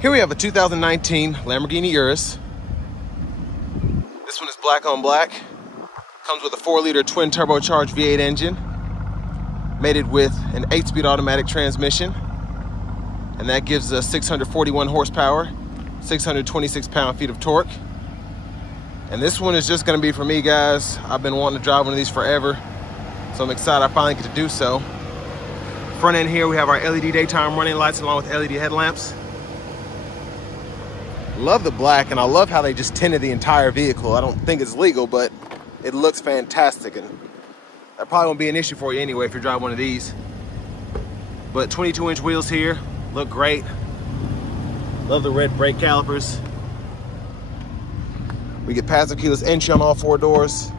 Here we have a 2019 Lamborghini Urus. This one is black on black. Comes with a 4-liter twin turbocharged V8 engine, mated with an 8-speed automatic transmission, and that gives us 641 horsepower, 626 pound-feet of torque. And this one is just gonna be for me, guys. I've been wanting to drive one of these forever, so I'm excited I finally get to do so. Front end here, we have our LED daytime running lights along with LED headlamps. Love the black, and I love how they just tinted the entire vehicle. I don't think it's legal, but it looks fantastic, and that probably won't be an issue for you anyway if you're driving one of these. But 22-inch wheels here look great. Love the red brake calipers. We get passive keyless entry on all 4 doors.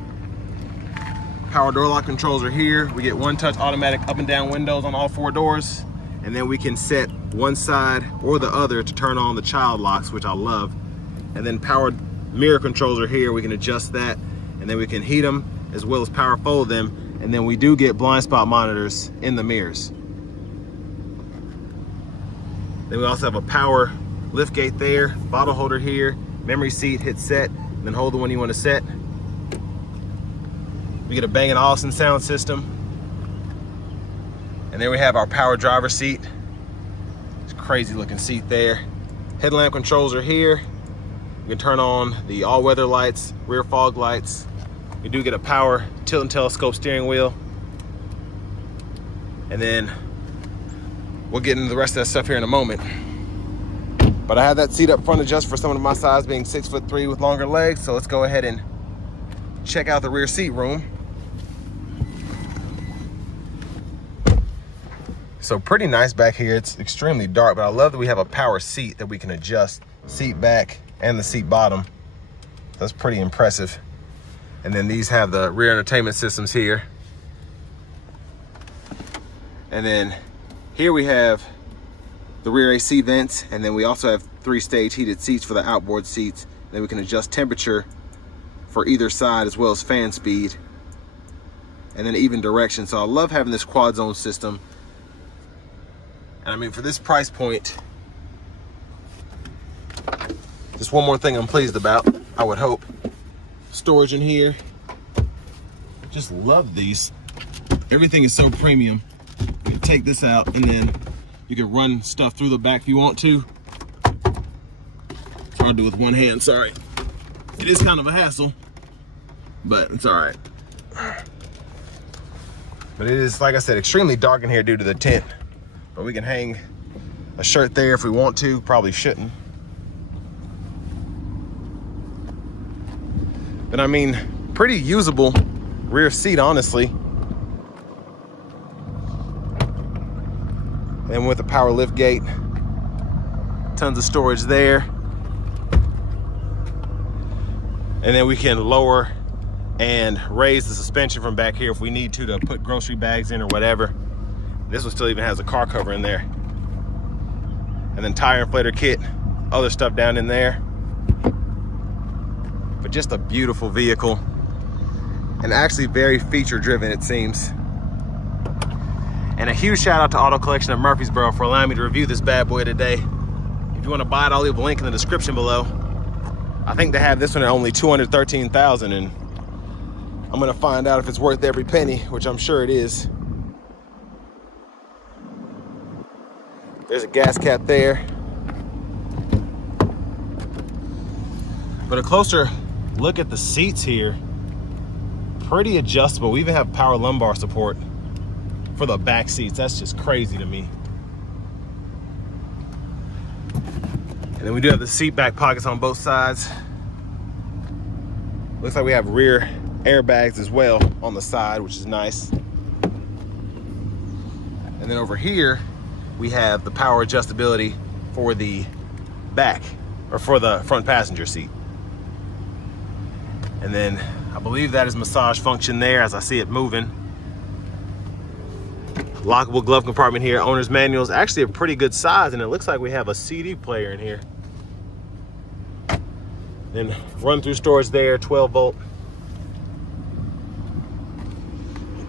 Power door lock controls are here. We get one-touch automatic up and down windows on all 4 doors. And then we can set one side or the other to turn on the child locks, which I love. And then power mirror controls are here. We can adjust that, and then we can heat them as well as power fold them. And then we do get blind spot monitors in the mirrors. Then we also have a power lift gate there, bottle holder here, memory seat, hit set, and then hold the one you want to set. We get a Bang & Olufsen sound system. And then we have our power driver seat. It's a crazy looking seat there. Headlamp controls are here. We can turn on the all-weather lights, rear fog lights. We do get a power tilt and telescope steering wheel. And then we'll get into the rest of that stuff here in a moment. But I have that seat up front adjust for someone of my size, being 6'3" with longer legs. So let's go ahead and check out the rear seat room. So pretty nice back here. It's extremely dark, but I love that we have a power seat that we can adjust, seat back and the seat bottom. That's pretty impressive. And then these have the rear entertainment systems here. And then here we have the rear AC vents, and then we also have 3-stage heated seats for the outboard seats. Then we can adjust temperature for either side as well as fan speed, and then even direction. So I love having this quad zone system. And I mean, for this price point, just one more thing I'm pleased about, I would hope. Storage in here. Just love these. Everything is so premium. You can take this out, and then you can run stuff through the back if you want to. It's hard to do with one hand, sorry. It is kind of a hassle, but it's all right. But it is, like I said, extremely dark in here due to the tint. But we can hang a shirt there if we want to, probably shouldn't. But I mean, pretty usable rear seat, honestly. And with the power lift gate, tons of storage there. And then we can lower and raise the suspension from back here if we need to put grocery bags in or whatever. This one still even has a car cover in there. And then tire inflator kit, other stuff down in there. But just a beautiful vehicle. And actually very feature driven, it seems. And a huge shout out to Auto Collection of Murfreesboro for allowing me to review this bad boy today. If you want to buy it, I'll leave a link in the description below. I think they have this one at only $213,000, and I'm gonna find out if it's worth every penny, which I'm sure it is. There's a gas cap there. But a closer look at the seats here. Pretty adjustable. We even have power lumbar support for the back seats. That's just crazy to me. And then we do have the seat back pockets on both sides. Looks like we have rear airbags as well on the side, which is nice. And then over here, we have the power adjustability for the back, or for the front passenger seat. And then I believe that is massage function there as I see it moving. Lockable glove compartment here. Owner's manual is actually a pretty good size, and it looks like we have a CD player in here. Then run through storage there, 12 volt.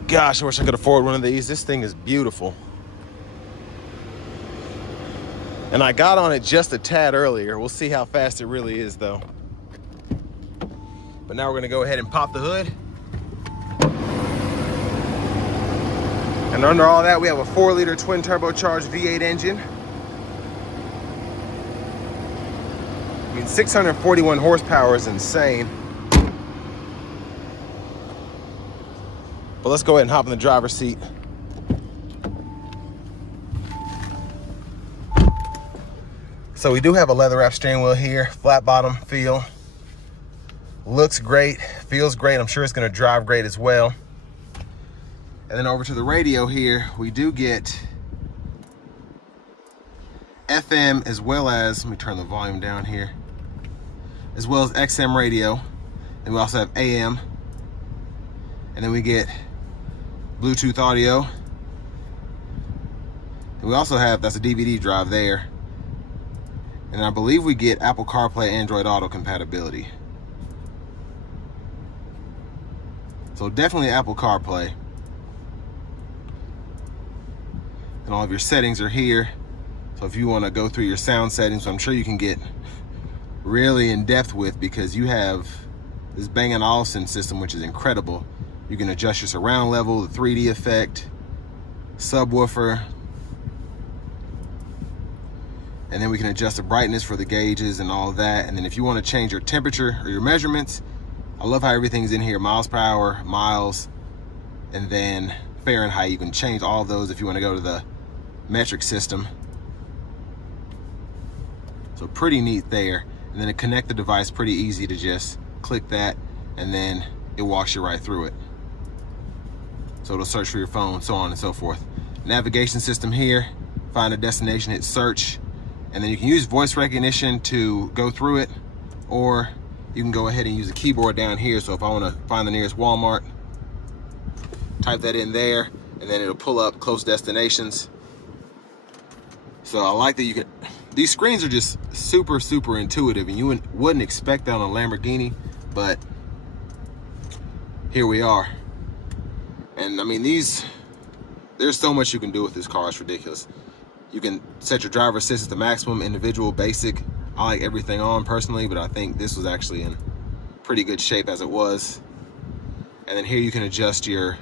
Gosh, I wish I could afford one of these. This thing is beautiful. And I got on it just a tad earlier. We'll see how fast it really is though. But now we're gonna go ahead and pop the hood. And under all that, we have a 4-liter twin turbocharged V8 engine. I mean, 641 horsepower is insane. But let's go ahead and hop in the driver's seat. So we do have a leather wrap steering wheel here, flat bottom feel. Looks great, feels great. I'm sure it's gonna drive great as well. And then over to the radio here, we do get FM as well as, let me turn the volume down here, as well as XM radio. And we also have AM. And then we get Bluetooth audio. And we also have, that's a DVD drive there. And I believe we get Apple CarPlay, Android Auto compatibility. So definitely Apple CarPlay. And all of your settings are here. So if you want to go through your sound settings, I'm sure you can get really in depth with, because you have this Bang & Olufsen system, which is incredible. You can adjust your surround level, the 3D effect, subwoofer, and then we can adjust the brightness for the gauges and all of that. And then if you want to change your temperature or your measurements, I love how everything's in here, miles per hour, miles, and then Fahrenheit. You can change all of those if you want to go to the metric system. So pretty neat there. And then to connect the device, pretty easy to just click that and then it walks you right through it. So it'll search for your phone, so on and so forth. Navigation system here, find a destination, hit search, and then you can use voice recognition to go through it, or you can go ahead and use the keyboard down here. So if I want to find the nearest Walmart, type that in there, and then it'll pull up close destinations. So I like that you can, these screens are just super, super intuitive, and you wouldn't expect that on a Lamborghini, but here we are. And I mean, there's so much you can do with this car, it's ridiculous. You can set your driver assistance to maximum, individual, basic. I like everything on personally, but I think this was actually in pretty good shape as it was. And then here you can adjust your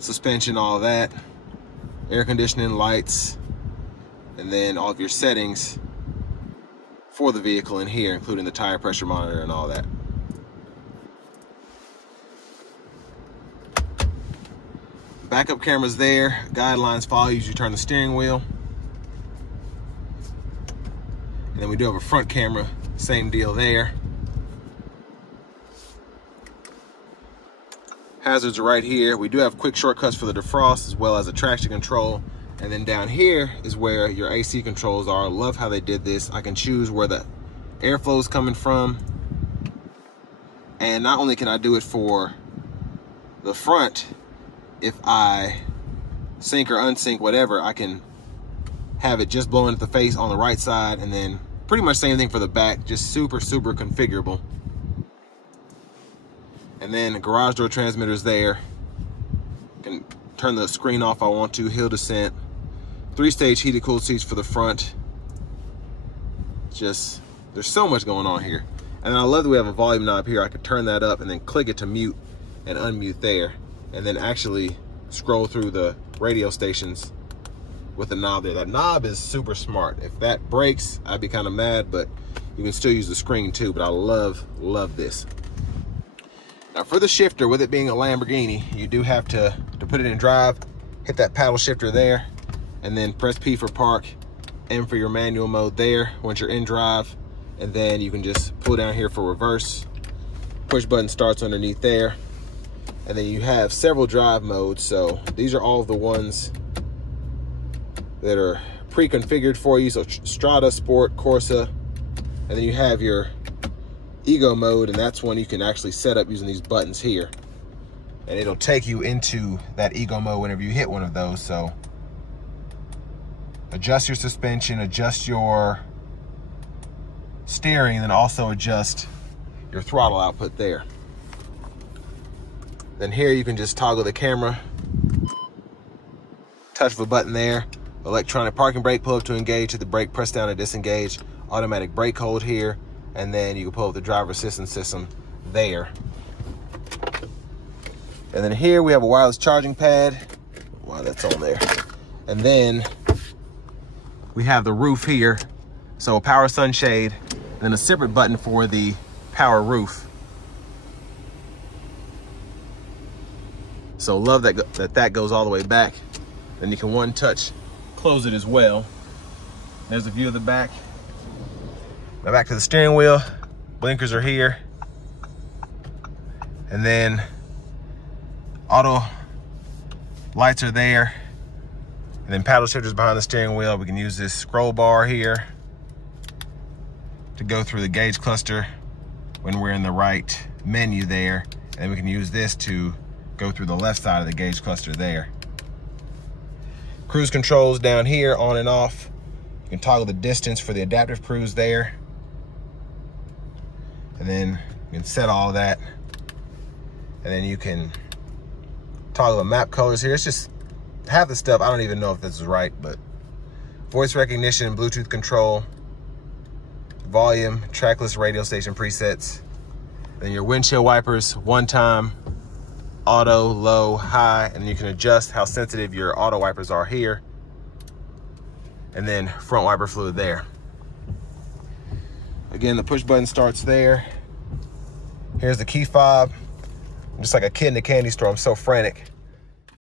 suspension, all of that, air conditioning, lights, and then all of your settings for the vehicle in here, including the tire pressure monitor and all that. Backup cameras there, guidelines follow you as you turn the steering wheel. And then we do have a front camera, same deal there. Hazards are right here. We do have quick shortcuts for the defrost as well as a traction control. And then down here is where your AC controls are. I love how they did this. I can choose where the airflow is coming from. And not only can I do it for the front, if I sync or unsync, whatever, I can have it just blowing at the face on the right side, and then pretty much same thing for the back, just super, super configurable. And then garage door transmitters there. Can turn the screen off if I want to, hill descent. 3-stage heated cooled seats for the front. Just, there's so much going on here. And I love that we have a volume knob here. I could turn that up and then click it to mute and unmute there, and then actually scroll through the radio stations with the knob there. That knob is super smart. If that breaks, I'd be kind of mad, but you can still use the screen too. But I love this. Now for the shifter, with it being a Lamborghini, you do have to put it in drive, hit that paddle shifter there, and then press P for park, M for your manual mode there once you're in drive. And then you can just pull down here for reverse. Push button starts underneath there. And then you have several drive modes. So these are all of the ones that are pre-configured for you. So Strada, Sport, Corsa. And then you have your Ego mode, and that's one you can actually set up using these buttons here. And it'll take you into that Ego mode whenever you hit one of those. So adjust your suspension, adjust your steering, and then also adjust your throttle output there. Then here you can just toggle the camera, touch of a button there, electronic parking brake, pull up to engage, hit the brake, press down to disengage, automatic brake hold here, and then you can pull up the driver assistance system there. And then here we have a wireless charging pad. Wow, that's on there. And then we have the roof here. So a power sunshade, and then a separate button for the power roof. So love that goes all the way back. Then you can one touch close it as well. There's a view of the back. Now back to the steering wheel. Blinkers are here. And then auto lights are there. And then paddle shifters behind the steering wheel. We can use this scroll bar here to go through the gauge cluster when we're in the right menu there. And we can use this to go through the left side of the gauge cluster there. Cruise controls down here, on and off. You can toggle the distance for the adaptive cruise there. And then you can set all that. And then you can toggle the map colors here. It's just half the stuff. I don't even know if this is right, but voice recognition, Bluetooth control, volume, trackless radio station presets. Then your windshield wipers, one time, auto, low, high, and you can adjust how sensitive your auto wipers are here. And then front wiper fluid there. Again, the push button starts there. Here's the key fob. I'm just like a kid in a candy store. I'm so frantic.